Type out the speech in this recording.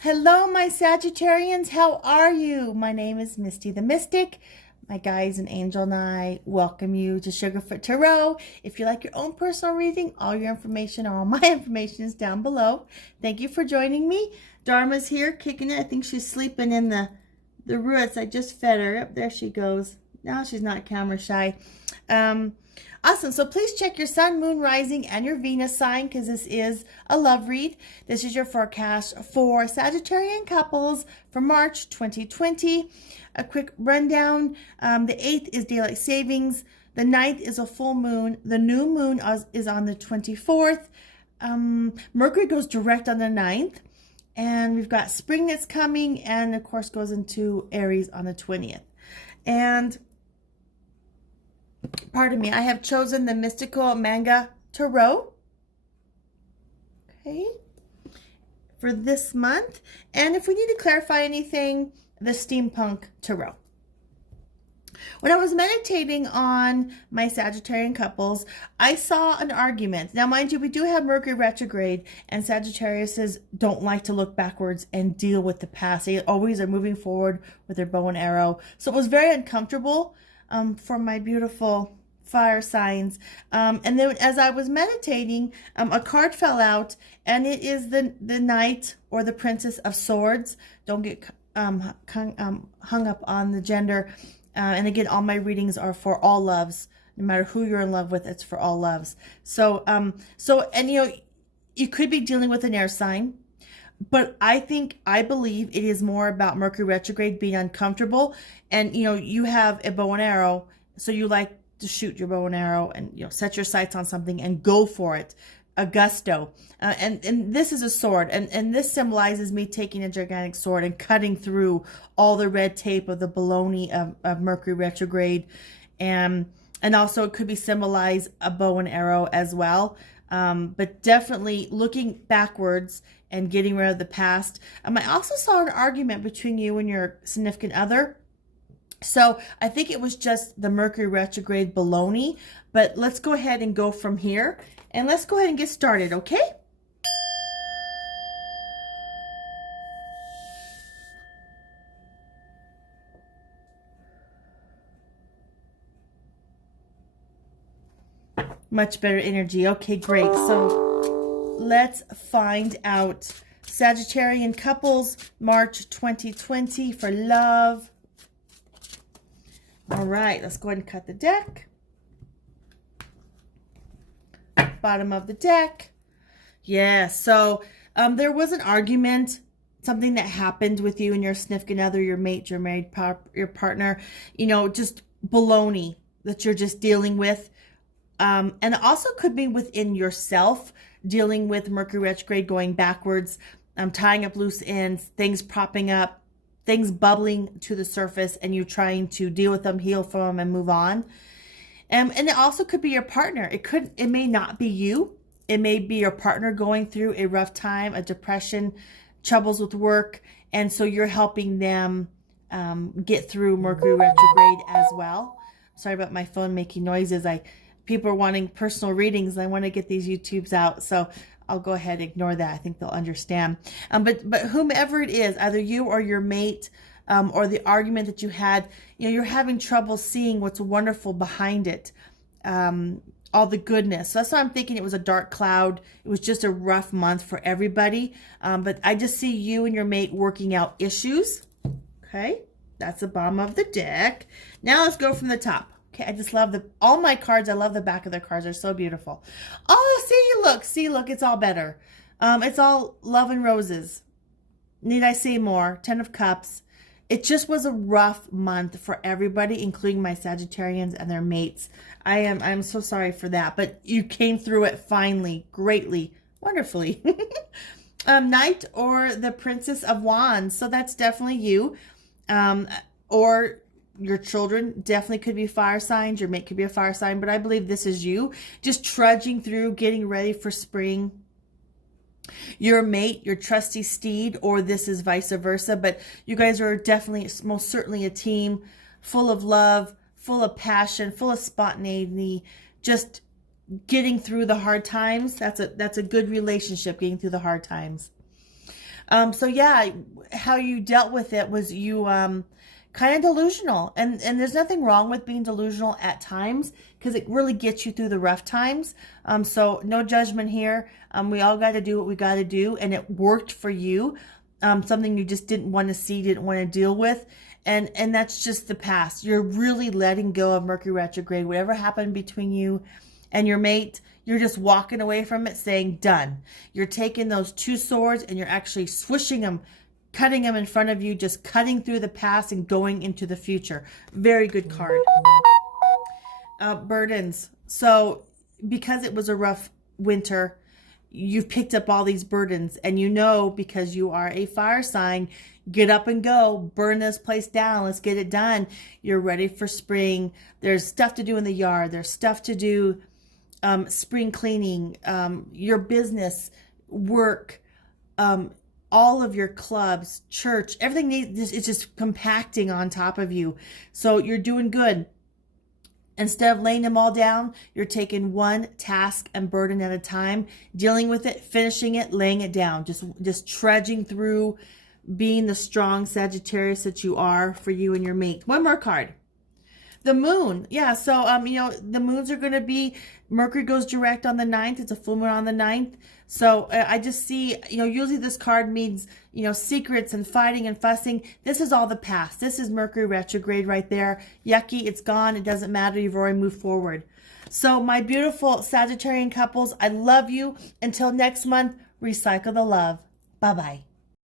Hello, my Sagittarians. How are you? My name is Misty the Mystic. My guides and angel and I welcome you to Sugarfoot Tarot. If you like your own personal reading, all your information, all my information is down below. Thank you for joining me. Dharma's here kicking it. I think she's sleeping in the roots. I just fed her. Yep, there she goes. Now she's not camera shy. Awesome. So please check your sun, moon, rising, and your Venus sign because this is a love read. This is your forecast for Sagittarian couples for March 2020. A quick rundown. The 8th is daylight savings. The 9th is a full moon. The new moon is on the 24th. Mercury goes direct on the 9th. And we've got spring that's coming and, of course, goes into Aries on the 20th. And pardon me, I have chosen the Mystical Manga Tarot, okay, for this month. And if we need to clarify anything, the Steampunk Tarot. When I was meditating on my Sagittarian couples, I saw an argument. Now, mind you, we do have Mercury retrograde, and Sagittariuses don't like to look backwards and deal with the past. They always are moving forward with their bow and arrow. So it was very uncomfortable for my beautiful fire signs. And then as I was meditating, a card fell out, and it is the Knight or the Princess of Swords. Don't get hung up on the gender. And again, all my readings are for all loves. No matter who you're in love with, it's for all loves. So, and you know, you could be dealing with an air sign, but I believe it is more about Mercury retrograde being uncomfortable. And, you know, you have a bow and arrow, so you like to shoot your bow and arrow and, you know, set your sights on something and go for it. A gusto. And this is a sword. And this symbolizes me taking a gigantic sword and cutting through all the red tape of the baloney of Mercury retrograde. And also it could be symbolize a bow and arrow as well. But definitely looking backwards and getting rid of the past. I also saw an argument between you and your significant other. So I think it was just the Mercury retrograde baloney. But let's go ahead and go from here. And let's go ahead and get started, okay? Much better energy. Okay, great. So let's find out. Sagittarian couples, March 2020 for love. All right, let's go ahead and cut the deck. Bottom of the deck. Yeah, so there was an argument, something that happened with you and your significant other, your mate, your married, your partner, you know, just baloney that you're just dealing with. And it also could be within yourself, dealing with Mercury retrograde going backwards, tying up loose ends, things popping up, things bubbling to the surface, and you trying to deal with them, heal from them, and move on. And it also could be your partner. It may not be you. It may be your partner going through a rough time, a depression, troubles with work. And so you're helping them get through Mercury retrograde as well. Sorry about my phone making noises. People are wanting personal readings. I want to get these YouTubes out. So I'll go ahead and ignore that. I think they'll understand. But whomever it is, either you or your mate, or the argument that you had, you know, you're having trouble seeing what's wonderful behind it, all the goodness. So that's why I'm thinking it was a dark cloud. It was just a rough month for everybody. But I just see you and your mate working out issues. Okay, that's the bottom of the deck. Now let's go from the top. Okay, I just love all my cards. I love the back of the cards. They're so beautiful. Oh, see, look, it's all better. It's all love and roses. Need I say more? 10 of Cups. It just was a rough month for everybody, including my Sagittarians and their mates. I'm so sorry for that, but you came through it finally, greatly, wonderfully. Knight or the Princess of Wands. So that's definitely you. Or your children definitely could be fire signs. Your mate could be a fire sign, but I believe this is you. Just trudging through, getting ready for spring. Your mate, your trusty steed, or this is vice versa. But you guys are definitely, most certainly a team full of love, full passion, full of spontaneity, just getting through the hard times. That's a good relationship, getting through the hard times. So yeah, how you dealt with it was you kind of delusional, and there's nothing wrong with being delusional at times because it really gets you through the rough times. So no judgment here. We all got to do what we got to do, and it worked for you. Something you just didn't want to see, didn't want to deal with. And that's just the past. You're really letting go of Mercury retrograde. Whatever happened between you and your mate, you're just walking away from it saying, done. You're taking those two swords and you're actually swishing them, cutting them in front of you, just cutting through the past and going into the future. Very good card. Burdens. So because it was a rough winter, you've picked up all these burdens, and you know, because you are a fire sign, get up and go, burn this place down, let's get it done. You're ready for spring. There's stuff to do in the yard. There's stuff to do, spring cleaning, your business, work, all of your clubs, church, everything is just compacting on top of you. So you're doing good. Instead of laying them all down, you're taking one task and burden at a time, dealing with it, finishing it, laying it down, just trudging through, being the strong Sagittarius that you are for you and your mate. One more card. The moon. Yeah, so, the moons are going to be, Mercury goes direct on the 9th. It's a full moon on the 9th. So I just see, usually this card means, secrets and fighting and fussing. This is all the past. This is Mercury retrograde right there. Yucky, it's gone. It doesn't matter. You've already moved forward. So my beautiful Sagittarian couples, I love you. Until next month, recycle the love. Bye-bye.